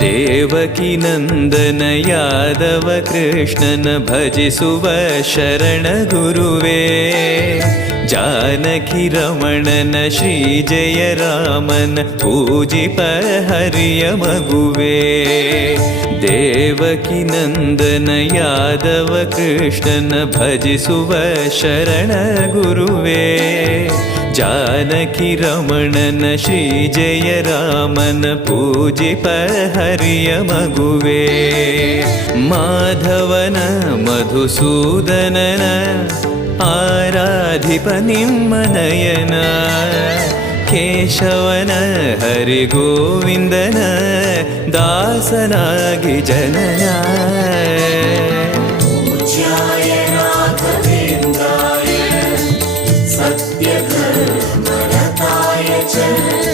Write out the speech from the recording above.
ದೇವಕಿ ನಂದನ ಯಾದವ ಕೃಷ್ಣನ ಭಜಿಸುವ ಶರಣ ಗುರುವೇ. ಜಾನಕಿ ರಮಣನ ಶ್ರೀ ಜಯ ರಾಮನ ಪೂಜಿಪ ಹರಿಯ ಮಗುವೇ. ದೇವಕಿ ನಂದನ ಯಾದವ ಕೃಷ್ಣನ ಭಜಿಸುವ ಶರಣ ಗುರುವೇ. ಜಾನಕಿ ರಮಣನ ಶ್ರೀ ಜಯ ರಾಮನ ಪೂಜಿಪ ಹರಿಯ ಮಗುವೇ. ಮಾಧವನ ಮಧುಸೂದನನ ಆರಾಧಿಪ ನಿಮ್ಮ ನಯನ. ಕೇಶವನ ಹರಿಗೋವಿಂದನ ದಾಸನಾಗಿ ಜನನ. पूज्याय राघवेन्द्राय सत्यधर्मरताय च